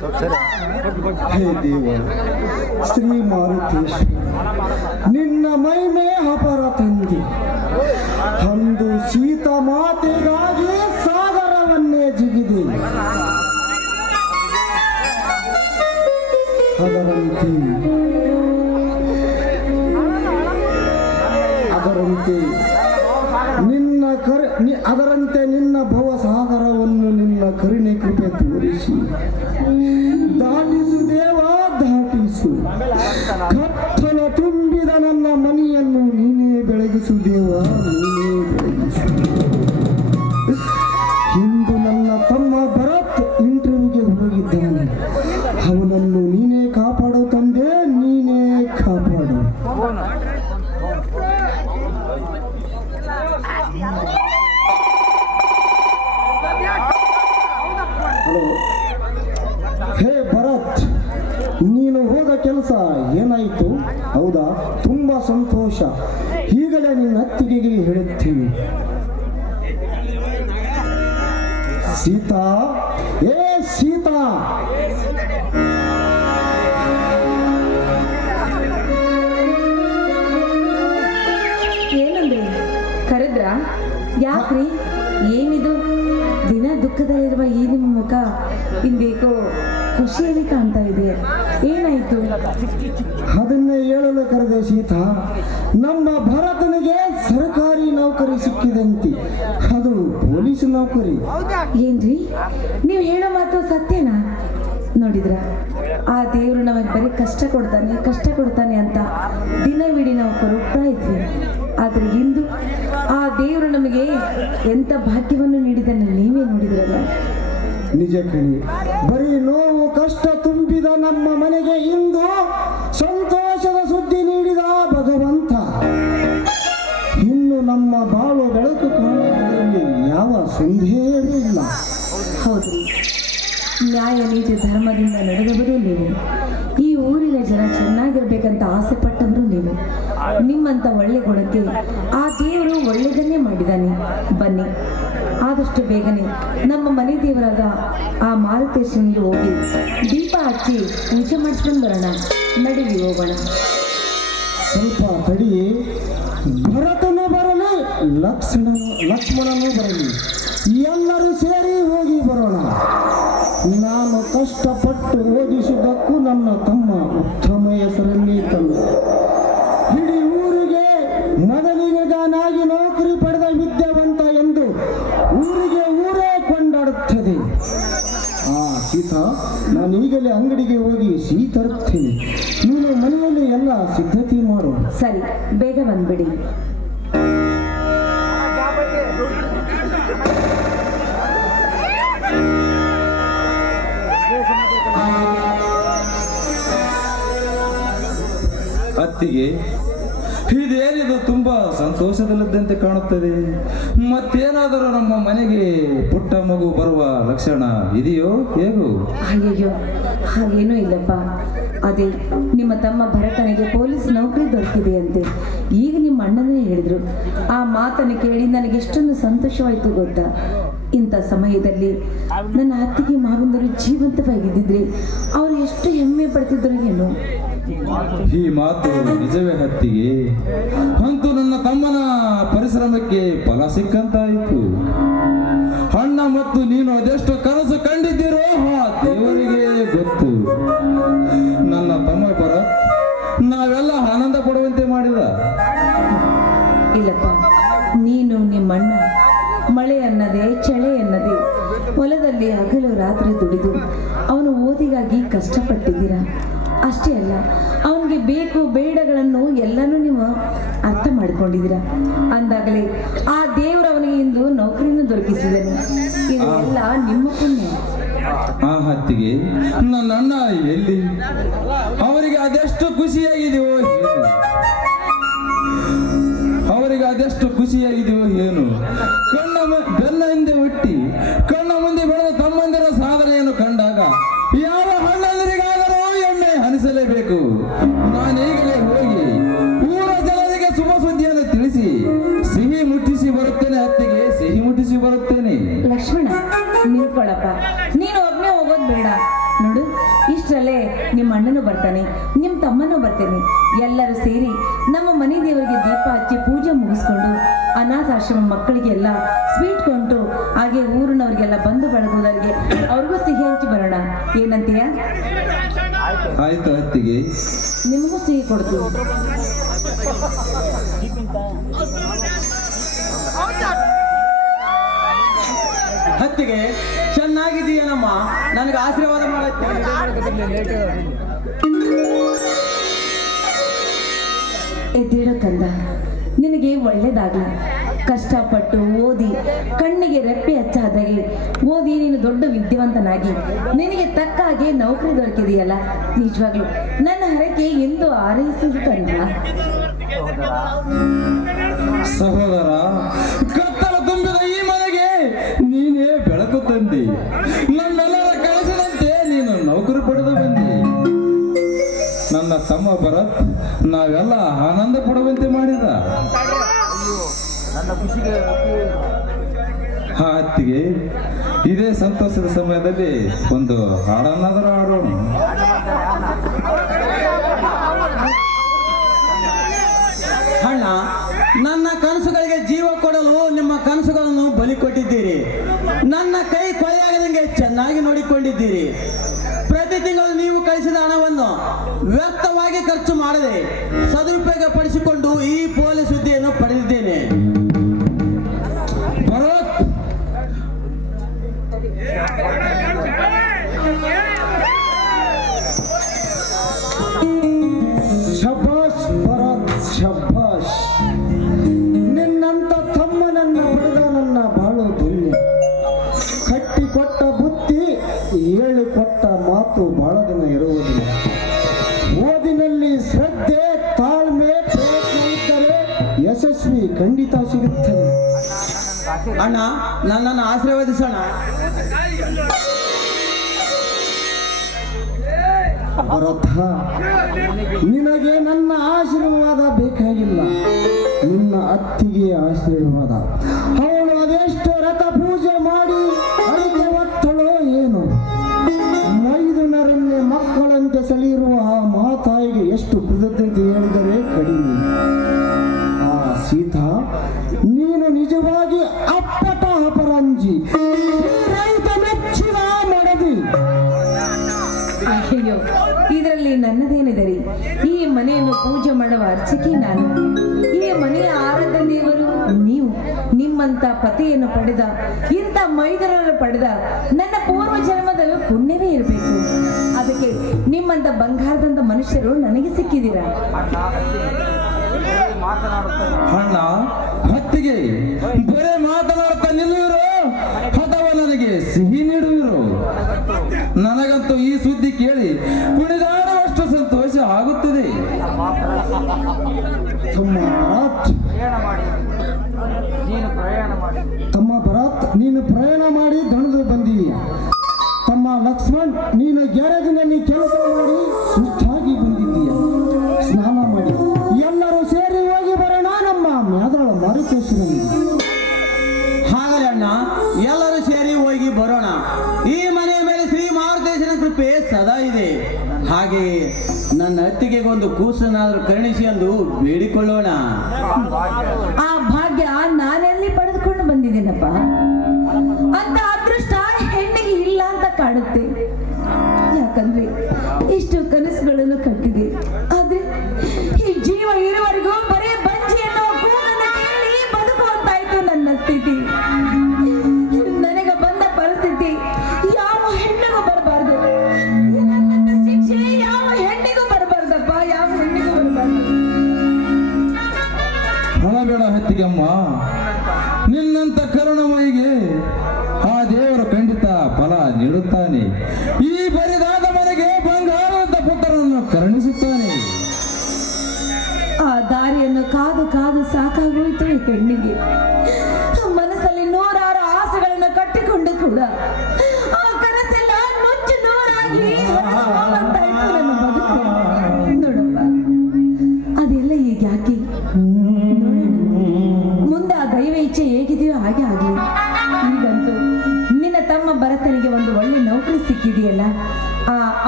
ಹೇ ದೇವ ಶ್ರೀ ಮಾರುತೇಶ್ವರ, ನಿನ್ನ ಮೈಮೆ ಅಪರ ತಂದೆ. ಅಂದು ಸೀತಾ ಮಾತೆಗಾಗಿ ಸಾಗರವನ್ನೇ ಜಿಗಿದೆ. ಅದರಂತೆ ನಿನ್ನ ಭವಸಾಗರವನ್ನು ನಿನ್ನ ಕರುಣೆ ಕೃಪೆ ತೋರಿಸಿ ದಾಟಿಸು ದೇವ, ದಾಟಿಸು. ಕತ್ತಲ ತುಂಬಿದ ನನ್ನ ಮನೆಯನ್ನು ನೀನೇ ಬೆಳಗಿಸು ದೇವ, ನೀನೇ ಬೆಳಗಿಸು. ಇಂದು ನನ್ನ ತಮ್ಮ ಭರತ್ ಇಂಟರ್ವ್ಯೂಗೆ ಹೋಗಿದ್ದಾನೆ. ಅವನನ್ನು ನೀನೇ ಕಾಪಾಡು ತಂದೆ, ನೀನೇ ಕಾಪಾಡು. ಹಲೋ, ಹೇ ಭರತ್, ನೀನು ಹೋದ ಕೆಲಸ ಏನಾಯಿತು? ಹೌದಾ, ತುಂಬಾ ಸಂತೋಷ. ಈಗಲೇ ನಿನ್ನ ಅತ್ತಿಗೆಗೆ ಹೇಳುತ್ತೀನಿ. ಸೀತಾ, ಏ ಸೀತಾ, ಏನಂದ್ರಿ? ಕರೆದ್ರ? ಯಾಕ್ರಿ? ಏನಿದು ದಿನ ದುಃಖದಲ್ಲಿರುವ ಈ ನಿಮ್ಮ ಮುಖ ಇಂದೇಕೋ ಖುಷಿಯಲ್ಲಿ ಕಾಣ್ತಾ ಇದೆ. ಏನಾಯ್ತು? ಅದನ್ನೇ ಹೇಳಲು ಕರೆದೆ ಸೀತಾ. ನಮ್ಮ ಭರತನಿಗೆ ಸರ್ಕಾರಿ ನೌಕರಿ ಸಿಕ್ಕಿದಂತೆ, ಅದು ಪೊಲೀಸ್ ನೌಕರಿ. ಏನ್ರಿ ನೀವು ಹೇಳೋ ಮಾತು ಸತ್ಯನಾ? ನೋಡಿದ್ರ, ಆ ದೇವರು ನಮಗೆ ಬರೀ ಕಷ್ಟ ಕೊಡ್ತಾನೆ ಅಂತ ದಿನವಿಡೀ ನಾವು ಕೊರಗ್ತಾ ಇದ್ವಿ. ಆದರೆ ಇಂದು ಆ ದೇವರು ನಮಗೆ ಎಂಥ ಭಾಗ್ಯವನ್ನು ನೀಡಿದನ್ನು ನೀವೇ ನೋಡಿದ್ರಲ್ಲ. ನಿಜ ಕಣಿ, ಬರೀ ನೋವು ಕಷ್ಟ ತುಂಬಿದ ನಮ್ಮ ಮನೆಗೆ ಇಂದು ಸಂತೋಷದ ಸುದ್ದಿ ನೀಡಿದ ಭಗವಂತ. ಇನ್ನು ನಮ್ಮ ಬಾಳು ಬೆಳಕು ಕಾಣುವುದರಲ್ಲಿ ಯಾವ ಸಂದೇಹವೂ ಇಲ್ಲ. ಹೌದ್ರಿ, ನ್ಯಾಯ ನೀತಿ ಧರ್ಮದಿಂದ ನಡೆದವರು ನೀವು. ಈ ಊರಿನ ಜನ ಚೆನ್ನಾಗಿರ್ಬೇಕಂತ ಆಸೆ ಪಟ್ಟವರು ನೀವು. ನಿಮ್ಮಂಥ ಒಳ್ಳೆ ಗುಣಕ್ಕೆ ಆ ದೇವರು ಒಳ್ಳೆಯದನ್ನೇ ಮಾಡಿದ್ದಾನೆ. ಬನ್ನಿ, ಆದಷ್ಟು ಬೇಗನೆ ನಮ್ಮ ಮನೆ ದೇವರಾದ ಆ ಮಾರುತೇಶ್ವರನಿಗೆ ಹೋಗಿ ದೀಪ ಹಚ್ಚಿ ಪೂಜೆ ಮಾಡಿಸ್ಕೊಂಡು ಬರೋಣ. ನಡೀಲಿ, ಹೋಗೋಣ. ಸ್ವಲ್ಪ ತಡಿ. ಭರತನು ಬರಲಿ, ಲಕ್ಷ್ಮಣನು ಬರಲಿ, ಎಲ್ಲರೂ ಸೇರಿ ಹೋಗಿ ಬರೋಣ. ನಾನು ಕಷ್ಟಪಟ್ಟು ಓದಿಸಿದ್ದಕ್ಕೂ ನನ್ನ ತಮ್ಮ ಉತ್ತಮ ಹೆಸರಲ್ಲಿ ತಂದ. ಇಡೀ ಊರಿಗೆ ಮೊದಲಿಗೆದಾನಾಗಿ ನೌಕರಿ ಪಡೆದ ವಿದ್ಯಾವಂತ ಎಂದು ಊರಿಗೆ ಊರೇ ಕೊಂಡಾಡುತ್ತದೆ. ಸೀತಾ, ನಾನು ಈಗಲೇ ಅಂಗಡಿಗೆ ಹೋಗಿ ಸಿಹಿ ತರುತ್ತೇನೆ. ನೀನು ಮನೆಯಲ್ಲಿ ಎಲ್ಲ ಸಿದ್ಧತೆ ಮಾಡು. ಸರಿ, ಬೇಗ ಬಂದ್ಬಿಡಿ. ಅತ್ತಿಗೆ, ಇದೇನಿದು ತುಂಬಾ ಸಂತೋಷದಲ್ಲಿದ್ದಂತೆ ಕಾಣುತ್ತದೆ. ಮತ್ತೇನಾದರೂ ನಮ್ಮ ಮನೆಗೆ ಪುಟ್ಟ ಮಗು ಬರುವ ಲಕ್ಷಣ ಇದೆಯೋ ಹೇಗೂ? ಅಯ್ಯಯ್ಯೋ, ಹಾಗೇನೂ ಇಲ್ಲಪ್ಪ. ಅದೇ ನಿಮ್ಮ ತಮ್ಮ ಭರತನಿಗೆ ಪೊಲೀಸ್ ನೌಕರಿ ದೊರಕಿದೆಯಂತೆ. ಈಗ ನಿಮ್ಮ ಅಣ್ಣನೇ ಹೇಳಿದ್ರು. ಆ ಮಾತನ್ನು ಕೇಳಿ ನನಗೆ ಎಷ್ಟೊಂದು ಸಂತೋಷವಾಯಿತು ಗೊತ್ತಾ. ಇಂಥ ಸಮಯದಲ್ಲಿ ನನ್ನ ಅತ್ತಿಗೆ ಮಾವಂದರು ಜೀವಂತವಾಗಿದ್ದಿದ್ರೆ ಅವರು ಎಷ್ಟು ಹೆಮ್ಮೆ ಪಡ್ತಿದ್ರು ಏನೋ. ಈ ಮಾತು ನಿಜವೇ ಅತ್ತಿಗೆ? ಅಂತೂ ನನ್ನ ತಮ್ಮನ ಪರಿಶ್ರಮಕ್ಕೆ ಫಲ ಸಿಕ್ಕಂತಾಯಿತು. ಅಣ್ಣ ಮತ್ತು ನೀನು ಅದೆಷ್ಟು ಕನಸು ಕಂಡಿದ್ದೀರೋ ದೇವರಿಗೆ ಗೊತ್ತು. ನನ್ನ ತಮ್ಮ ಭರತ್ ನಾವೆಲ್ಲ ಆನಂದ ಪಡುವಂತೆ ಮಾಡಿದ. ಇಲ್ಲಪ್ಪ, ನೀನು ನಿಮ್ಮಣ್ಣ ಮಳೆ ಅನ್ನದೆ ಚಳಿ ಅನ್ನದೆ ಹೊಲದಲ್ಲಿ ಹಗಲು ರಾತ್ರಿ ದುಡಿದು ಅವನು ಓದಿಗಾಗಿ ಕಷ್ಟಪಟ್ಟಿದ್ದೀರಾ. ಅಷ್ಟೇ ಅಲ್ಲ, ಅವನಿಗೆ ಬೇಕು ಬೇಡಗಳನ್ನು ಎಲ್ಲನೂ ನೀವು ಅರ್ಥ ಮಾಡ್ಕೊಂಡಿದ್ದೀರಾ. ಅಂದಾಗಲೇ ಆ ದೇವರು ಅವನಿಗೆ ಇಂದು ನೌಕರಿಯನ್ನು ದೊರಕಿಸಿದನು. ಇದೆಲ್ಲ ನಿಮ್ಮ ಪುಣ್ಯ. ಆ ಹತ್ತಿಗೆ ನನ್ನ ಅಣ್ಣ ಎಲ್ಲಿ? ಅವರಿಗೆ ಅದೆಷ್ಟು ಖುಷಿಯಾಗಿದೆಯೋ ಏನು? ಅವರಿಗೆ ಅದೆಷ್ಟು ಖುಷಿಯಾಗಿದೆಯೋ ಏನು? ಬೆನ್ನ ಹಿಂದೆ ಹುಟ್ಟಿ ಕಣ್ಣ ಮುಂದೆ ಬೆಳೆದ ತಮ್ಮಂದಿರ ಸಾಧನೆಯನ್ನು ಕಂಡಾಗ ಯಾವ ಅಣ್ಣಂದಿರಿಗಾದರೂ ಎಮ್ಮೆ ಅನಿಸಲೇಬೇಕು. ನಾನೀಗಲೇ ಹೋಗಿ ಊರ ಜನರಿಗೆ ಶುಭ ಸುದ್ದಿಯನ್ನು ತಿಳಿಸಿ ಸಿಹಿ ಮುಟ್ಟಿಸಿ ಬರುತ್ತೇನೆ. ಅತ್ತಿಗೆ, ಸಿಹಿ ಮುಟ್ಟಿಸಿ ಬರುತ್ತೇನೆ. ಲಕ್ಷ್ಮಣ, ನಿಂತ್ಕೊಳ್ಳಪ್ಪ. ನೀನು ಒಬ್ಬನೇ ಹೋಗೋದು ಬೇಡ. ನೋಡು, ಅಷ್ಟರಲ್ಲೇ ನಿಮ್ಮ ಅಣ್ಣನೂ ಬರ್ತಾನೆ, ನಿಮ್ಮ ತಮ್ಮನೂ ಬರ್ತಾನೆ. ಎಲ್ಲರೂ ಸೇರಿ ನಮ್ಮ ಮನೆ ದೇವರಿಗೆ ದೀಪ ಹಚ್ಚಿ ಪೂಜೆ ಮುಗಿಸ್ಕೊಂಡು ಅನಾಥಾಶ್ರಮ ಮಕ್ಕಳಿಗೆಲ್ಲ ಸ್ವೀಟ್ ಕೊಂಡು ಹಾಗೆ ಊರಿನವ್ರಿಗೆಲ್ಲ ಬಂದು ಬಳಗೋದವ್ರಿಗೆ ಅವ್ರಿಗೂ ಸಿಹಿ ಹಂಚಿ ಬರೋಣ. ಏನಂತೀಯ? ಆಯ್ತು ಅತ್ತಿಗೆ. ನಿಮಗೂ ಸಿಹಿ ಕೊಡ್ತೀವಿ. ಹತ್ತಿಗೆ ಚೆನ್ನಾಗಿದೀಯನಮ್ಮ, ನನಗೆ ಆಶೀರ್ವಾದ ಮಾಡುತ್ತೆ. ಎದ್ದೇಳು ಕಂದ, ನಿನಗೆ ಒಳ್ಳೇದಾಗಲಿ. ಕಷ್ಟಪಟ್ಟು ಓದಿ ಕಣ್ಣಿಗೆ ರೆಪ್ಪೆ ಹಚ್ಚಾದಾಗಿ ಓದಿ ನೀನು ದೊಡ್ಡ ವಿದ್ಯಾವಂತನಾಗಿ ನಿನಗೆ ತಕ್ಕ ಹಾಗೆ ನೌಕರಿ ದೊರಕಿದೆಯಲ್ಲ, ನಿಜವಾಗ್ಲು ನನ್ನ ಹರಕೆ ಎಂದು ಆರೈಸಿದ ಕಂದ. ಸಹೋದರ, ಕತ್ತಲ ತುಂಬಿದ ಈ ಮನೆಗೆ ನೀನೇ ಬೆಳಕು ತಂದಿ. ನಮ್ಮೆಲ್ಲರ ಕನಸಿನಂತೆ ನೀನು ನೌಕರಿ ಪಡೆದು ಬಂದಿ. ನನ್ನ ತಮ್ಮ ಭರತ್ ನಾವೆಲ್ಲ ಆನಂದ ಪಡುವಂತೆ ಮಾಡಿದ. ಅತ್ತಿಗೆ, ಇದೇ ಸಂತೋಷದ ಸಮಯದಲ್ಲಿ ಒಂದು ಹಾಡನ್ನಾದರೂ ಹಾಡೋಣ. ಅಣ್ಣ, ನನ್ನ ಕನಸುಗಳಿಗೆ ಜೀವ ಕೊಡಲು ನಿಮ್ಮ ಕನಸುಗಳನ್ನು ಬಲಿ ಕೊಟ್ಟಿದ್ದೀರಿ. ನನ್ನ ಕೈ ಕೊಳೆಯಾಗದಂಗೆ ಚೆನ್ನಾಗಿ ನೋಡಿಕೊಂಡಿದ್ದೀರಿ. ಪ್ರತಿ ತಿಂಗಳು ನೀವು ಕಳಿಸಿದ ಹಣವನ್ನು ವ್ಯರ್ಥವಾಗಿ ಖರ್ಚು ಮಾಡದೆ ಸದುಪಯೋಗ ಪಡಿಸಿಕೊಂಡು ಈ ಪೊಲೀಸ್ ಹುದ್ದೆಯನ್ನು ಪಡೆದಿದ್ದೇನೆ. ಭರತ್, ಶಭಾಷ್ ಭರತ್, ಶಭಾಷ್. ನಿನ್ನಂತ ತಮ್ಮನನ್ನ ಪಡೆದ ನನ್ನ ಬಾಳು ಧನ್ಯ. ಕಟ್ಟಿಕೊಟ್ಟ ಬುದ್ಧಿ ಹೇಳಿಕೊಟ್ಟ ಮಾತು ಬಹಳ ದಿನ ಇರುವುದಿಲ್ಲ. ಓದಿನಲ್ಲಿ ಶ್ರದ್ಧೆ, ತಾಳ್ಮೆ, ಪ್ರಯತ್ನ ಇದ್ದರೆ ಯಶಸ್ವಿ ಖಂಡಿತ ಸಿಗುತ್ತದೆ. ಅಣ್ಣ, ನನ್ನನ್ನು ಆಶೀರ್ವದಿಸೋಣ. ಭರತ, ನಿನಗೆ ನನ್ನ ಆಶೀರ್ವಾದ ಬೇಕಾಗಿಲ್ಲ, ನಿನ್ನ ಅತ್ತಿಗೆ ಆಶೀರ್ವಾದ. ಅವಳು ಅದೆಷ್ಟು ರಥ ಪೂಜೆ ಮಾಡಿ ಹರಕೆ ಹೊತ್ತಳೋ ಏನು. ಮೈದುನರನ್ನೇ ಮಕ್ಕಳಂತೆ ಸೆಳೆಯಿರುವ ಆ ಮಾತಾಯಿಗೆ ಎಷ್ಟು ಕೃತಜ್ಞತೆ ಹೇಳಿದರೆ ಕಡಿಮೆ. ಆ ಸೀತಾ, ನೀನು ನಿಜವಾಗಿ ಅಪ್ಪಟ ಅಪರಂಜಿ, ರೈತ ಮೆಚ್ಚಿದ ಮಡದಿ. ಅಯ್ಯೋ, ಇದರಲ್ಲಿ ನನ್ನದೇನಿದೆ ರೀ? ಈ ಮನೆಯನ್ನು ಪೂಜೆ ಮಾಡುವ ಅರ್ಚಕಿ ನಾನು. ಈ ಮನೆಯ ಆರಾಧ್ಯ ದೇವರು ನೀವು. ನಿಮ್ಮಂತ ಪತಿಯನ್ನು ಪಡೆದ, ಇಂಥ ಮೈದರನ್ನು ಪಡೆದ ನನ್ನ ಪೂರ್ವ ಜನ್ಮದ ಪುಣ್ಯವೇ ಇರಬೇಕು. ಅದಕ್ಕೆ ನಿಮ್ಮಂತ ಬಂಗಾರದಂತ ಮನುಷ್ಯರು ನನಗೆ ಸಿಕ್ಕಿದ್ದೀರಾ. ಅಣ್ಣ, ಹತ್ತಿಗೆ ಬರೇ ಮಾತನಾಡ್ತಾ ನಿಲ್ಲುವಿರೋ ಅಥವಾ ನನಗೆ ಸಿಹಿ ನೀಡುವಿರೋ? ನನಗಂತೂ ಈ ಸುದ್ದಿ ಕೇಳಿ ಕುಣಿದಾಡುವಷ್ಟು ಸಂತೋಷ ಆಗುತ್ತದೆ. ತಮ್ಮ ಭರತ್, ನೀನು ಪ್ರಯಾಣ ಮಾಡಿ ದಣದು ಬಂದೀಯ. ತಮ್ಮ ಲಕ್ಷ್ಮಣ್, ನೀನು ಗ್ಯಾರೇಜಿನಲ್ಲಿ ಕೆಲಸ ಮಾಡಿ ಸುಸ್ತಾಗಿ ಬಂದಿದ್ದೀಯ. ಸ್ನಾನ ಮಾಡಿ ಎಲ್ಲರೂ ಸೇರಿ ಹೋಗಿ ಬರೋಣ ನಮ್ಮ ಮ್ಯಾದಳ ಮಾರುತೇಶ್ವರನಿಗೆ. ಹಾಗಲೇ ಅಣ್ಣ, ಎಲ್ಲರೂ ಸೇರಿ ಹೋಗಿ ಬರೋಣ. ಈ ಮನೆಯ ಮೇಲೆ ಶ್ರೀ ಮಾರುತೇಶನ ಕೃಪೆ ಸದಾ ಇದೆ. ಹಾಗೆ ನನ್ನ ಅತ್ತಿಗೆಗೊಂದು ಕೂಸನ್ನಾದರೂ ಕರುಣಿಸಿ ಎಂದು ಬೇಡಿಕೊಳ್ಳೋಣ. ಆ ಭಾಗ್ಯ ನಾನೆಲ್ಲಿ ಪಡೆದುಕೊಂಡು ಬಂದಿದ್ದೀನಪ್ಪ. ಅಂತ ಅದೃಷ್ಟ ಹೆಣ್ಣಿಗೆ ಇಲ್ಲ ಅಂತ ಕಾಣುತ್ತೆ. ಯಾಕಂದ್ರೆ ಇಷ್ಟು ಕನಸುಗಳನ್ನು ಕಟ್ಟಿದೆ, ಆದ್ರೆ ಈ ಜೀವ ಇರುವವರೆಗೂ ಬರೀ ಬಂಜಿ ಅನ್ನೋ ಕೂಗನ್ನು ಕೇಳಿ ಬದುಕುವಂತಾಯ್ತು ನನ್ನ ಸ್ಥಿತಿ. ನನಗೆ ಬಂದ ಪರಿಸ್ಥಿತಿ ಯಾವ ಹೆಣ್ಣಿಗೂ ಬರಬಾರ್ದು. ನನ್ನ ಶಿಕ್ಷೆ ಯಾವ ಹೆಣ್ಣಿಗೂ ಬರಬಾರ್ದಪ್ಪ, ಯಾವ ಹೆಣ್ಣಿಗೂ ಬರಬಾರ್ದು. ಅಳಬೇಡ ಹತ್ತಿಗೆಮ್ಮ, ನಿನ್ನಂತ ಕರುಣಮಯಿಗೆ ಆ ದೇವರು ಖಂಡಿತ ಫಲ ನೀಡುತ್ತಾನೆ. ಈ ಬರಿದಾದ ಮನೆಗೆ ಬಂಗಾರದ ಪುತ್ರನನ್ನು ಕರುಣಿಸುತ್ತಾನೆ. ಆ ದಾರಿಯನ್ನು ಕಾದು ಕಾದು ಸಾಕಾಗೋಯ್ತು ಈ ಹೆಣ್ಣಿಗೆ. ಮನಸ್ಸಲ್ಲಿ ನೂರಾರು ಆಸೆಗಳನ್ನು ಕಟ್ಟಿಕೊಂಡು ಕೂಡ ಆ ಕನಸೆಲ್ಲ ನುಚ್ಚು ನೂರಾಗಿ ಹೊರಟೋಗ್ತಾಯಿತ್ತು ನನ್ನ ಬದುಕು. ನೋಡಪ್ಪ, ಅದೆಲ್ಲ ಈಗ ಯಾಕೆ? ನೋಡೋಣ, ಮುಂದೆ ಆ ದೈವ ಇಚ್ಛೆ ಹೇಗಿದೆಯೋ ಹಾಗೆ ಆಗಲಿ. ಈಗಂತೂ ನಿನ್ನ ತಮ್ಮ ಭರತನಿಗೆ ಒಂದು ಒಳ್ಳೆ ನೌಕರಿ ಸಿಕ್ಕಿದೆಯಲ್ಲ,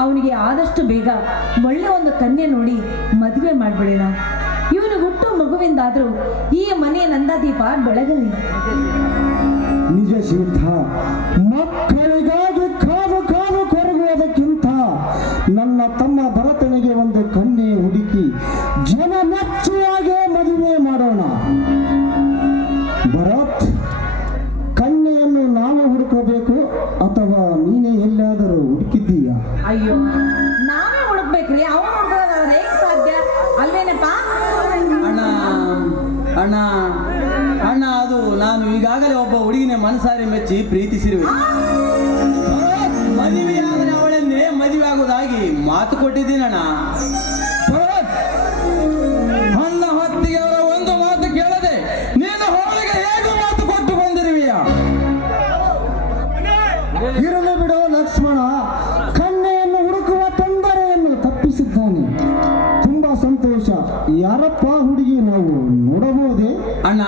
ಅವನಿಗೆ ಅವನಿಗೆ ಆದಷ್ಟು ಬೇಗ ಒಳ್ಳೆ ಒಂದು ಕನ್ಯೆ ನೋಡಿ ಮದುವೆ ಮಾಡ್ಬಿಡೋಣ. ಇವನು ಹುಟ್ಟು ಮಗುವಿಂದಾದ್ರೂ ಈ ಮನೆಯ ನಂದಾದೀಪ ಬೆಳಗಲಿ. ನಿಜ ಸಿದ್ಧ, ಮಕ್ಕಳಿಗಾಗಿ ಕಾದು ಕಾದು ಕೊರಗುವುದಕ್ಕಿಂತ ನನ್ನ ತಮ್ಮ ಭರತನಿಗೆ ಒಂದು ಕನ್ಯೆ ಹುಡುಕಿ ಜನ ಮೆಚ್ಚುವಾಗೆ ಮದುವೆ ಮಾಡೋಣ. ಭರತ್, ಕನ್ಯೆಯನ್ನು ನಾವು ಹುಡುಕಬೇಕು ಅಥವಾ ನೀನೇ ಎಲ್ಲಾದರೂ ಹುಡುಕಿದ್ದೀಯಾ? ಅಯ್ಯೋ, ನಾವೇ ಹುಡುಕ್ಬೇಕ್ರಿ, ಅವನು ಹುಡುಕೋದು ಹೇಗೆ ಸಾಧ್ಯ ಅಲ್ವೇನಪ್ಪ? ಅಣ್ಣ ಅಣ್ಣ ಅಣ್ಣ, ಅದು ನಾನು ಈಗಾಗಲೇ ಒಬ್ಬ ಹುಡುಗಿನ ಮನಸಾರಿ ಮೆಚ್ಚಿ ಪ್ರೀತಿಸಿರುವೆ. ಮದುವೆಯಾದರೆ ಅವಳನ್ನೇ ಮದುವೆ ಆಗುವುದಾಗಿ ಮಾತು ಕೊಟ್ಟಿದ್ದೀನಣ್ಣ. ಅಣ್ಣ ಹೊತ್ತಿಗೆ ಅವರ ಒಂದು ಮಾತು ಕೇಳದೆ ನೀನು ಅವಳಿಗೆ ಹೇಗೆ ಮಾತು ಕೊಟ್ಟು ಬಂದಿರುವೆಯಾ? ಇರಲು ಬಿಡೋ ಲಕ್ಷ್ಮಣ, ಕನ್ಯೆಯನ್ನು ಹುಡುಕುವ ತೊಂದರೆಯನ್ನು ತಪ್ಪಿಸಿದ್ದಾನೆ. ತುಂಬಾ ಸಂತೋಷ. ಯಾರಪ್ಪ ಹುಡುಗಿ, ನಾವು ನೋಡಬಹುದೇ? ಅಣ್ಣ,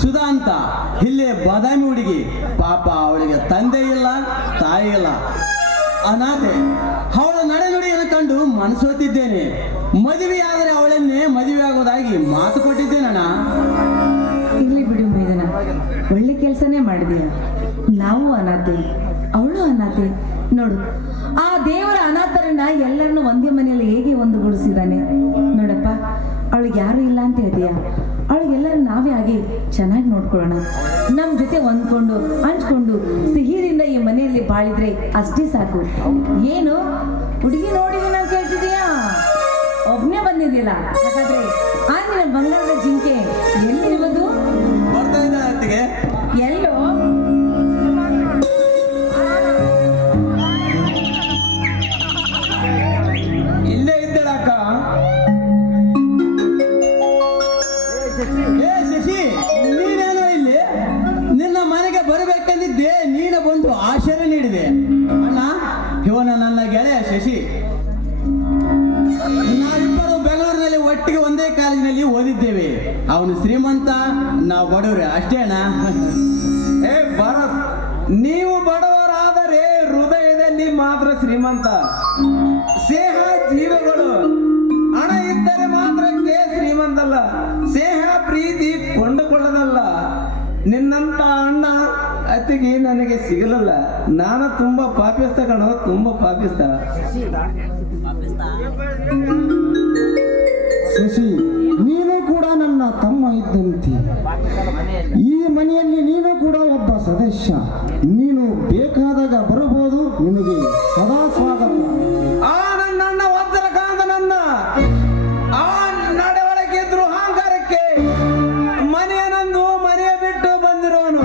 ಸುಧಾ ಅಂತ, ಇಲ್ಲೇ ಬಾದಾಮಿ ಹುಡುಗಿ. ಪಾಪ ಅವಳಿಗೆ ತಂದೆ ಇಲ್ಲ, ತಾಯಿ ಇಲ್ಲ, ಅನಾಥೆ. ಅವಳ ನಡೆನುಡಿಯನ್ನು ಕಂಡು ಮನಸೋತಿದ್ದೇನೆ. ಮದುವೆಯಾದರೆ ಅವಳನ್ನೇ ಮದುವೆ ಆಗೋದಾಗಿ ಮಾತು ಕೊಟ್ಟಿದ್ದೇನಣ್ಣ. ಇರ್ಲಿ ಬಿಡು ಮೇಘನ, ಒಳ್ಳೆ ಕೆಲಸನೇ ಮಾಡಿದೀಯ. ನಾವು ಅನಾಥೆ, ಅವಳು ಅನಾಥೆ. ನೋಡು, ಆ ದೇವರ ಅನಾಥರನ್ನ ಎಲ್ಲರನ್ನು ಒಂದೇ ಮನೆಯಲ್ಲಿ ಹೇಗೆ ಒಂದುಗೂಡಿಸಿದಾನೆ ನೋಡಪ್ಪ. ಅವಳಿಗೆ ಯಾರು ಇಲ್ಲ ಅಂತ ಹೇಳ್ತೀಯ, ಅವಳಿಗೆಲ್ಲರೂ ನಾವೇ ಆಗಿ ಚೆನ್ನಾಗಿ ನೋಡ್ಕೊಳ್ಳೋಣ. ನಮ್ಮ ಜೊತೆ ಹೊಂದ್ಕೊಂಡು ಹಂಚ್ಕೊಂಡು ಸಿಹಿರಿಂದ ಈ ಮನೆಯಲ್ಲಿ ಬಾಳಿದ್ರೆ ಅಷ್ಟೇ ಸಾಕು. ಏನು ಹುಡುಗಿ ನೋಡಿ ನಾವು ಕೇಳ್ತಿದೀಯಾ? ಒಬ್ನೇ ಬಂದಿದ್ದಿಲ್ಲ, ಹಾಗಾದ್ರೆ ಆ ನಿನ್ನ ಬಂಗಾರದ ಜಿಂಕೆ ಎಲ್ಲಿರುವುದು? ಬರ್ತಾ ಇದ್ದ ಅತ್ತಿಗೆ. ಎಲ್ಲೋ? ಇಲ್ಲೇ ಇದ್ದಳಕ್ಕ. ಏ ಶಶಿ, ನೀನೇನೋ ಇಲ್ಲಿ? ನಿನ್ನ ಮನೆಗೆ ಬರಬೇಕೆಂದಿದ್ದೆ, ನೀನು ಬಂದು ಆಶ್ಚರ್ಯ ನೀಡಿದೆ. ಅಣ್ಣ, ಇವನ ನನ್ನ ಗೆಳೆಯ ಶಶಿ. ನಾವಿಬ್ಬರು ಬೆಂಗಳೂರಿನಲ್ಲಿ ಒಟ್ಟಿಗೆ ಒಂದೇ ಕಾಲೇಜಿನಲ್ಲಿ ಓದಿದ್ದೇವೆ. ಅವನು ಶ್ರೀಮಂತ, ನಾವು ಬಡವರು, ಅಷ್ಟೇ ಅಣ್ಣ. ಏ ಭರತ್, ನೀವು ಬಡವರಾದರೆ ಹೃದಯದಲ್ಲಿ ಮಾತ್ರ ಶ್ರೀಮಂತ. ಸ್ನೇಹ ಜೀವಗಳು, ಹಣ ಇದ್ದರೆ ಮಾತ್ರಕ್ಕೆ ಶ್ರೀಮಂತಲ್ಲ. ಸ್ನೇಹ ಪ್ರೀತಿ ಕೊಂಡುಕೊಳ್ಳದಲ್ಲ. ನಿನ್ನಂತ ಅಣ್ಣ ಅತ್ತಿಗೆ ನನಗೆ ಸಿಗಲಿಲ್ಲ. ನಾನು ತುಂಬಾ ಪಾಪಿಸ್ತ ಕಣೋ, ತುಂಬಾ ಪಾಪಿಸ್ತ. ಶಶಿ, ನೀನು ಕೂಡ ನನ್ನ ತಮ್ಮ ಇದ್ದಂತೆ. ಈ ಮನೆಯಲ್ಲಿ ನೀನು ಕೂಡ ಒಬ್ಬ ಸದಸ್ಯ. ನೀನು ಬೇಕಾದಾಗ ಬರಬಹುದು. ನಿನಗೆ ಸದಾ ಸ್ವಾಗತ. ಆ ನನ್ನ ವಜ್ರಕಾಂತನನ್ನ ಆ ನಡವಳಿಕೆದ್ರು ಅಹಂಕಾರಕ್ಕೆ ಮನೆಯನಂದು ಮನೆಯ ಬಿಟ್ಟು ಬಂದಿರುವನು.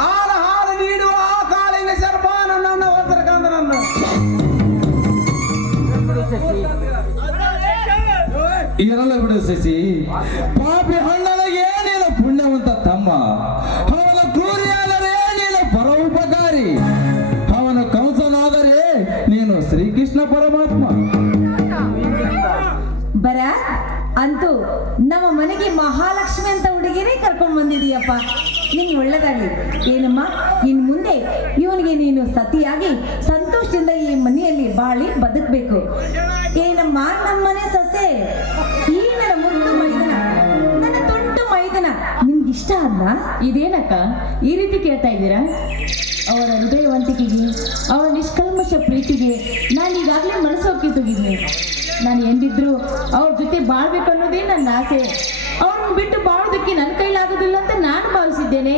ಹಾಲು ನೀಡುವ ಆ ಕಾಳಿಂಗ ಶರ್ಪ ನನ್ನ ವಜ್ರಕಾಂತನನ್ನ. ಇರಲು ಬಿಡು ಶಶಿ, ಪಾಪಿ ಹಣ್ಣನಿಗೆ ನೀನು ಪುಣ್ಯವಂತ ತಮ್ಮ. ಅವನ ಕ್ರೂರಿಯಾದರೆ ನೀನು ಪರೋಪಕಾರಿ. ಅವನು ಕಂಸನಾದರೆ ನೀನು ಶ್ರೀಕೃಷ್ಣ ಪರಮಾತ್ಮ. ಬರ ಅಂತೂ ನಮ್ಮ ಮನೆಗೆ ಮಹಾಲಕ್ಷ್ಮಿ ಅಂತ ಹುಡುಗಿರೇ ಕರ್ಕೊಂಡ್ ಬಂದಿದೀಯಪ್ಪ. ನಿನ್ ಒಳ್ಳೇದಾಗ್ಲಿ. ಏನಮ್ಮ, ಇನ್ ಮುಂದೆ ಇವನಿಗೆ ನೀನು ಸತಿಯಾಗಿ ಸಂತೋಷದಿಂದ ಈ ಮನೆಯಲ್ಲಿ ಬಾಳಿ ಬದುಕಬೇಕು. ಏನಮ್ಮ, ನಮ್ಮನೆ ಸೊಸೆ, ಈ ನನ್ನ ಮುದ್ದು ಮೈದನ, ನನ್ನ ತೊಟ್ಟು ಮೈದನ ನಿಮ್ಗಿಷ್ಟ ಅಲ್ಲ? ಇದೇನಕ್ಕ ಈ ರೀತಿ ಕೇಳ್ತಾ ಇದ್ದೀರಾ? ಅವರ ಹೃದಯವಂತಿಕೆಗೆ, ಅವರ ನಿಷ್ಕಲ್ಮಶ ಪ್ರೀತಿಗೆ ನಾನು ಈಗಾಗಲೇ ಮನಸ್ಸೋಗಿದ್ದೀನಿ. ನಾನು ಎಂದಿದ್ರು ಅವ್ರ ಜೊತೆ ಬಾಳ್ಬೇಕು ಅನ್ನೋದೇ ನನ್ನ ಆಸೆ. ಅವ್ರನ್ನ ಬಿಟ್ಟು ಬಾಳೋದಕ್ಕೆ ನನ್ನ ಕೈಲಾಗೋದಿಲ್ಲ ಅಂತ ನಾನು ಭಾವಿಸಿದ್ದೇನೆ.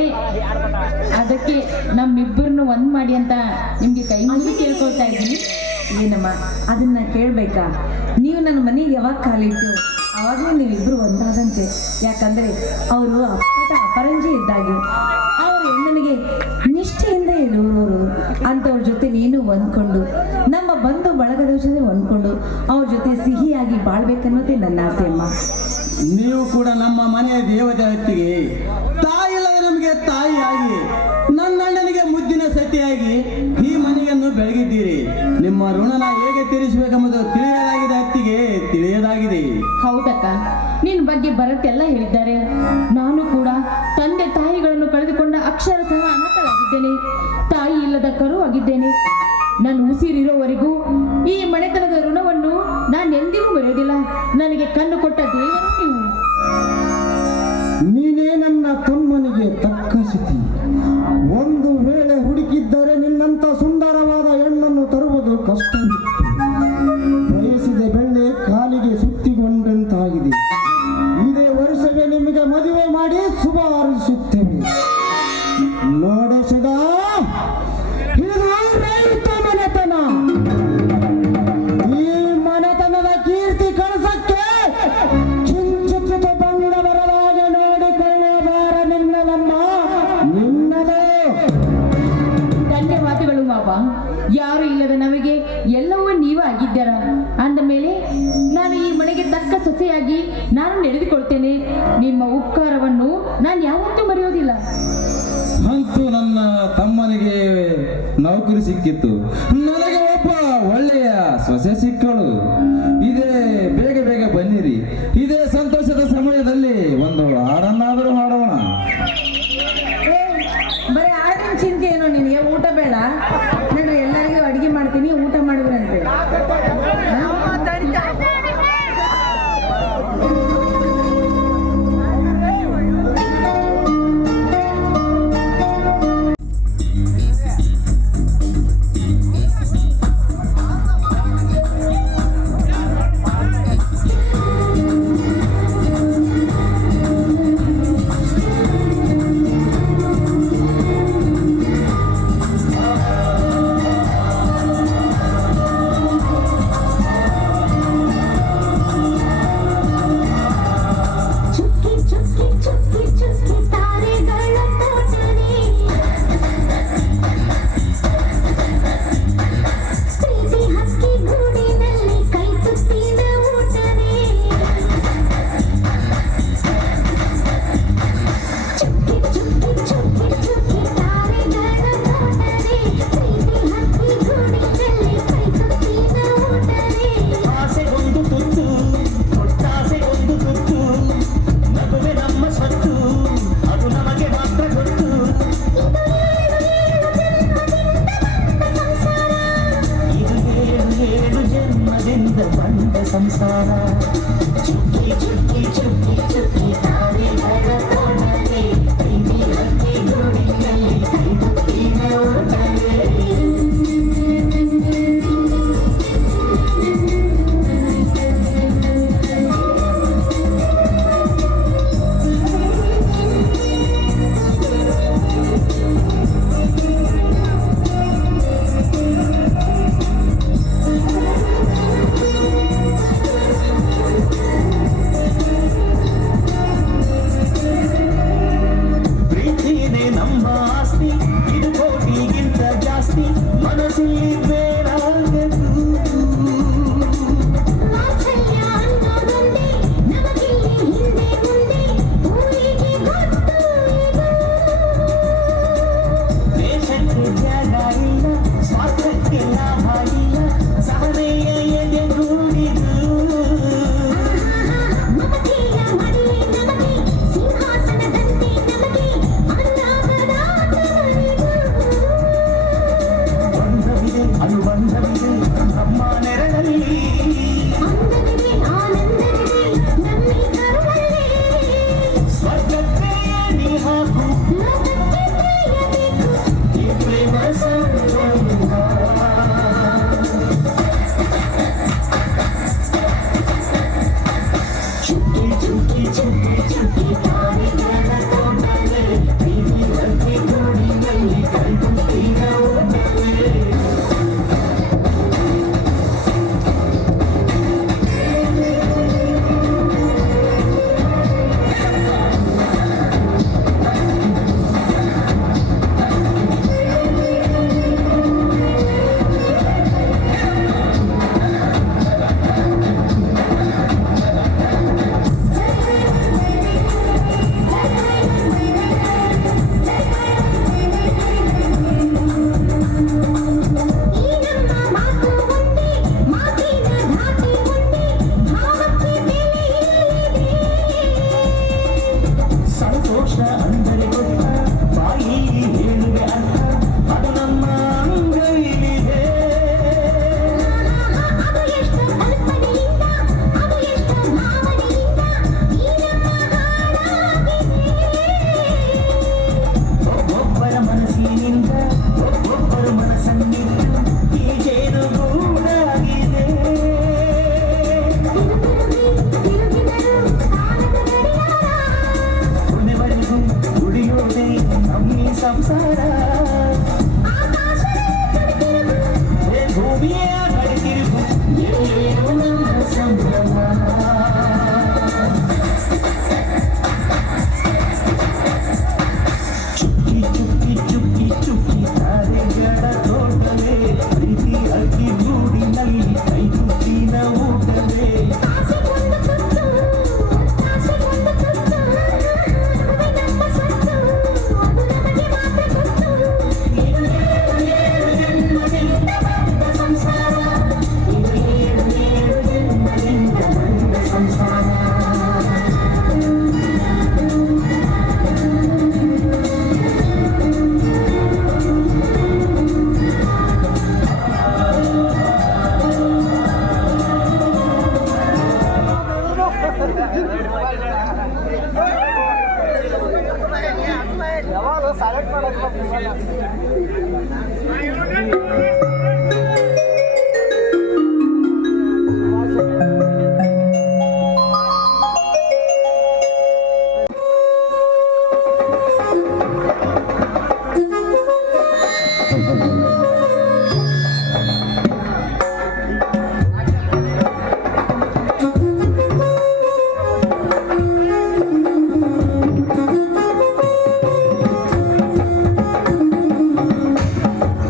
ಅದಕ್ಕೆ ನಮ್ಮಿಬ್ಬರನ್ನು ಒಂದ್ ಮಾಡಿ ಅಂತ ನಿಮ್ಗೆ ಕೈ ಮುಗಿ ಕೇಳ್ಕೊಳ್ತಾ ಇದ್ದೀನಿ. ಏನಮ್ಮ, ಅದನ್ನ ಕೇಳ್ಬೇಕಾ? ನೀವು ನನ್ನ ಮನೆಗೆ ಯಾವಾಗ ಕಾಲಿಟ್ಟು ಅವಾಗಲೂ ನೀವಿಬ್ರು ಒಂದಾದಂತೆ. ಯಾಕಂದ್ರೆ ಅವರು ಅಪ್ಪಟ ಅಪರಂಜಿ ಇದ್ದಾಗೆ. ಅವರು ಹೆಣ್ಣನಿಗೆ ನಿಷ್ಠೆಯಿಂದ ಇರುವವರು. ಅಂಥವ್ರ ಜೊತೆ ನೀನು ಹೊಂದ್ಕೊಂಡು, ನಮ್ಮ ಬಂಧು ಬಳಗದ ಜೊತೆ ಹೊಂದ್ಕೊಂಡು ಅವ್ರ ಜೊತೆ ಸಿಹಿಯಾಗಿ ಬಾಳ್ಬೇಕನ್ನೋದೇ ನನ್ನ ಆಸೆ ಅಮ್ಮ. ನೀವು ಕೂಡ ನಮ್ಮ ಮನೆಯ ದೇವತೆ ಹೊತ್ತಿಗೆ ತಾಯಿ ಇಲ್ಲದೆ ನಮಗೆ ತಾಯಿಯಾಗಿ, ನನ್ನ ಅಣ್ಣನಿಗೆ ಮುದ್ದಿನ ಸತಿಯಾಗಿ ಈ ಮನೆಯನ್ನು ಬೆಳಗಿದ್ದೀರಿ. ನಿಮ್ಮ ಋಣನ ಹೇಗೆ ತೀರಿಸಬೇಕೆಂಬುದು ತಿಳಿಯಲಾಗಿದೆ ಅತ್ತಿಗೆ, ತಿಳಿಯಲಾಗಿದೆ. ಹೌದಕ್ಕ, ನಿನ್ ಬಗ್ಗೆ ಬರತ್ತೆಲ್ಲ ಹೇಳಿದ್ದಾರೆ. ನಾನು ಕೂಡ ತಂದೆ ತಾಯಿಗಳನ್ನು ಕಳೆದುಕೊಂಡ ಅಕ್ಷರ ಸಹ ಅನಾಥಳಾಗಿದ್ದೇನೆ. ತಾಯಿ ಇಲ್ಲದ ಕರು ಆಗಿದ್ದೇನೆ. ನಾನು ಉಸಿರಿರೋವರೆಗೂ ಈ ಮನೆತನದ ಋಣವನ್ನು ನಾನು ಎಂದಿಗೂ ಮರೆಯೋದಿಲ್ಲ. ನನಗೆ ಕಣ್ಣು ಕೊಟ್ಟ ದೇವರು ನೀವು. ನೀನೇ ನನ್ನ ತಮ್ಮನಿಗೆ ತಕ್ಕ ಸ್ಥಿತಿ. ಒಂದು ವೇಳೆ ಹುಡುಕಿದ್ದರೆ ನಿನ್ನಂತ ಸುಂದರವಾದ ಹೆಣ್ಣನ್ನು ತರುವುದು ಕಷ್ಟವಿತ್ತು. ಬಯಸಿದ ಬೆಳ್ಳೆ ಕಾಲಿಗೆ ಸುತ್ತಿಕೊಂಡಂತಾಗಿದೆ. ಇದೇ ವರ್ಷವೇ ನಿಮಗೆ ಮದುವೆ ಮಾಡಿ ಶುಭ ಹಾರೈಸುತ್ತೇವೆ. ನೋಡು ಸುಧಾ, ಇದು ರೈತ ಮನೆತನ. ಈ ಮನೆತನದ ಕೀರ್ತಿ ಕಳಸಕ್ಕೆ ಕಿಂಚಿತ್ ಬಂದ ಬರಲಾಗೆ ನೋಡಿಕೊಳ್ಳುವ ಭಾರ ನಿನ್ನದಮ್ಮ, ನಿನ್ನದು. ಧನ್ಯವಾದಗಳು ಮಾವ. ಯಾರು ಇಲ್ಲದ ನಮಗೆ ಎಲ್ಲವೂ ನೀವೇ ಆಗಿದ್ದಾರ ಅಂದ ಮೇಲೆ ನಾನು ಈ ಮನೆಗೆ ತಕ್ಕ ಸೊಸೆಯಾಗಿ ನಾನು ನಡೆದುಕೊಳ್ತೇನೆ. ನಿಮ್ಮ ಉಪಕಾರವನ್ನು ನಾನು ಯಾವತ್ತೂ ಮರೆಯೋದಿಲ್ಲ. ಅಂತೂ ನನ್ನ ತಮ್ಮನಿಗೆ ನೌಕರಿ ಸಿಕ್ಕಿತ್ತು, ನನಗೆ ಒಬ್ಬ ಒಳ್ಳೆಯ ಸೊಸೆ ಸಿಕ್ಕಳು. ಇದೇ ಬೇಗ ಬೇಗ ಬನ್ನಿರಿ. ಇದೇ ಸಂತೋಷದ ಸಮಯದಲ್ಲಿ ಒಂದು ಹಾಡನ್ನಾದರೂ ಹಾಡೋಣ. ಬರೀ ಆಡಿನ ಚಿಂತೆ ಏನೋ ನಿನಗೆ? ಊಟ ಬೇಡ ನೋಡ್ರಿ, ಎಲ್ಲರಿಗೂ ಅಡಿಗೆ ಮಾಡ್ತೀನಿ, ಊಟ ಮಾಡಿದ್ರಂತೆ.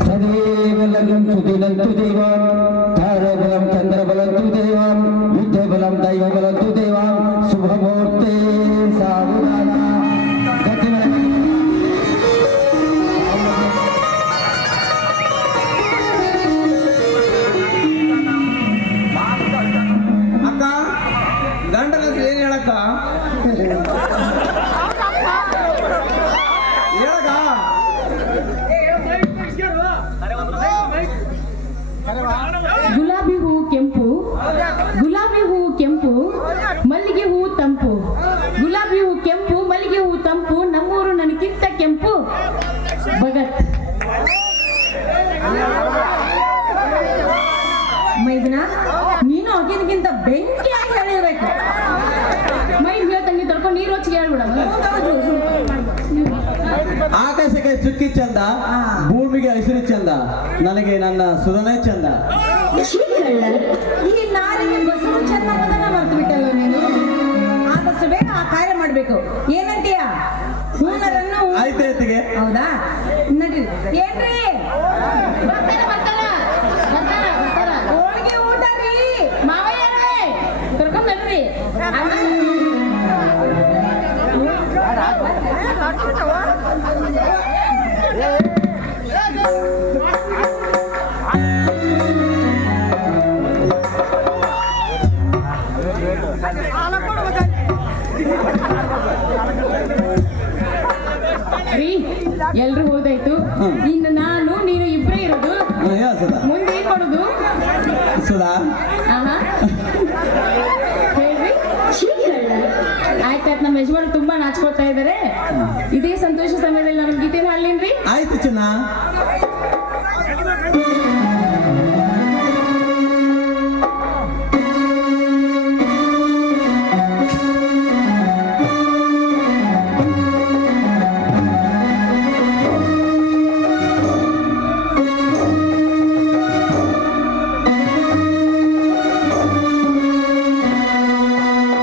ತದೇವಲಂ ಸುದಿನಂತು ದೇವಾಂ ತಾರಬಲಂ ಚಂದ್ರಬಲಂತು ದೇವಾಂ ಯುದ್ಧಬಲಂ ದೈವಬಲಂತು ದೇವಾಂ ಶುಭಮೂರ್ತೆ ಸಾಧುದಾನ ಅಕ್ಕ ಗಂಡನ ಏನ್ ಹೇಳಕ್ಕ ಹೇಳಕ್ಕ ಗುಲಾಬಿ ಹೂ ಕೆಂಪು, ಗುಲಾಬಿ ಹೂ ಕೆಂಪು, ಮಲ್ಲಿಗೆ ಹೂ ತಂಪು, ಗುಲಾಬಿ ಹೂ ಕೆಂಪು, ಮಲ್ಲಿಗೆ ಹೂ ತಂಪು, ನಮ್ಮೂರು ನನಗಿಂತ ಕೆಂಪು. ಭಗತ್. ಮೈದನ ನೀನು ಆಗಿನಗಿಂತ ಬೆಂಕಿಯಾಗಿ ಹೇಳಿರ್ಬೇಕು. ಮೈ ಹೇಳ್ತಂಗೆ ತೊಳ್ಕೊಂಡು ನೀರು ಹಚ್ಚಿಗೆ ಹೇಳ್ಬಿಡಮ್ಮ. ಆಕಾಶಕ್ಕೆ ಚುಕ್ಕಿ ಚಂದ, ಭೂಮಿಗೆ ಹಸಿರು ಚಂದ, ನನಗೆ ನನ್ನ ಸುಧನೇ ಚಂದ. ಈ ನಾರಿಗೆ ಬಸರು ಚೆನ್ನ ಮರ್ತು ಬಿಟ್ಟಲ್ಲ ನೀನು. ಆದಷ್ಟು ಬೇಗ ಆ ಕಾರ್ಯ ಮಾಡ್ಬೇಕು. ಏನಂತೀಯ? ಹೂನರನ್ನು ಆಯ್ತಾಯ್ತಿಗೆ. ಹೌದಾ? ನಡ್ರಿ. ಏನ್ರಿ ಬರ್ತಾರ ಬರ್ತಾರ ಬರ್ತಾರ ಬರ್ತಾರ. ಹೋಳಿಗೆ ಊಟ ರೀ. ಮಾವಯ್ಯರೇ ಕರ್ಕೊಂಡ್ ನಡ್ರಿ. ರೀ ಎಲ್ರು ಹೋದಾಯ್ತು. ಇನ್ನು ನಾನು ನೀನು ಇಬ್ರೇ ಇರೋದು. ಹೇಳ ಸುಧಾ. ಮುಂದೆ ಏನ್ ಮಾಡೋದು? ಸುಧಾ ಆಹಾ ಹೇಳ್ರಿ. ಆಯ್ತಾಯ್ತು, ನಮ್ಮ ಯಜಮಾನ್ ತುಂಬಾ ನಾಚ್ಕೊಳ್ತಾ ಇದಾರೆ. ಇದೇ ಸಂತೋಷ ಸಮಯದಲ್ಲಿ ನಾನು ಗೀತೆನ ಹಾಡ್ಲೇನ್ರಿ? ಆಯ್ತು ಚಿನ್ನ.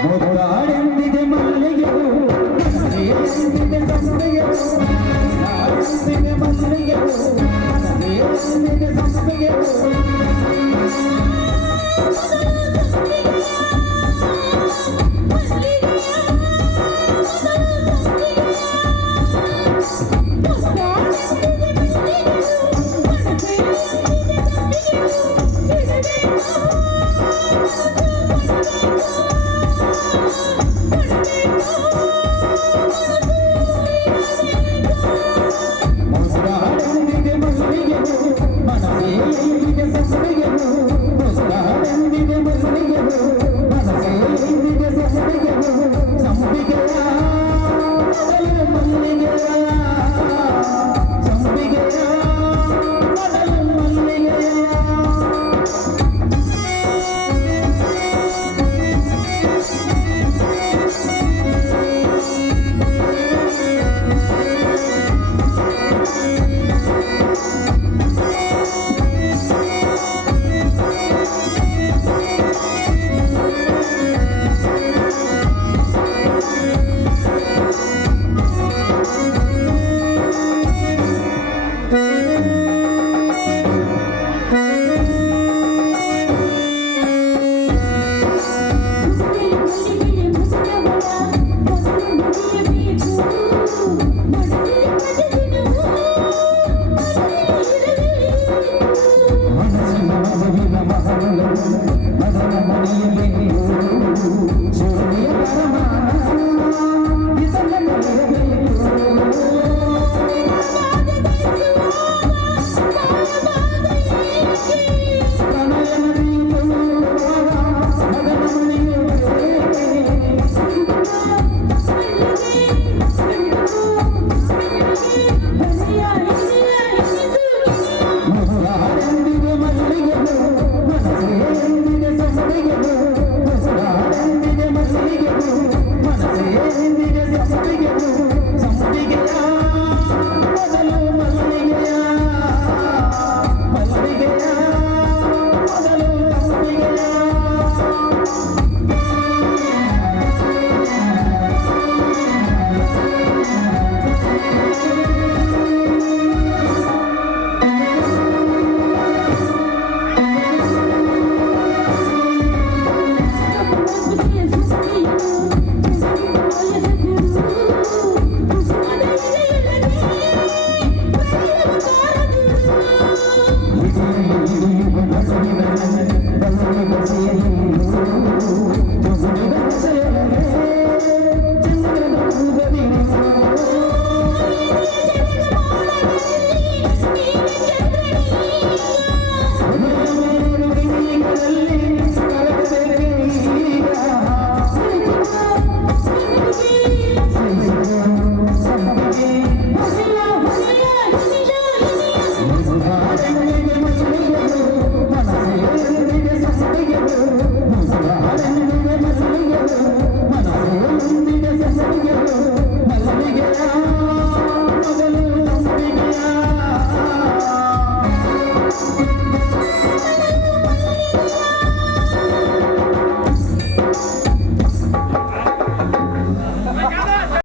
ಮುದ್ದಾಡೆಂದಿದೆ ಮಲ್ಲಿಗೆಯು, ಮಲ್ಲಿಗೆಯು, ಮಲ್ಲಿಗೆಯು, ಮಹಲು ಮಡಿಯಲೇ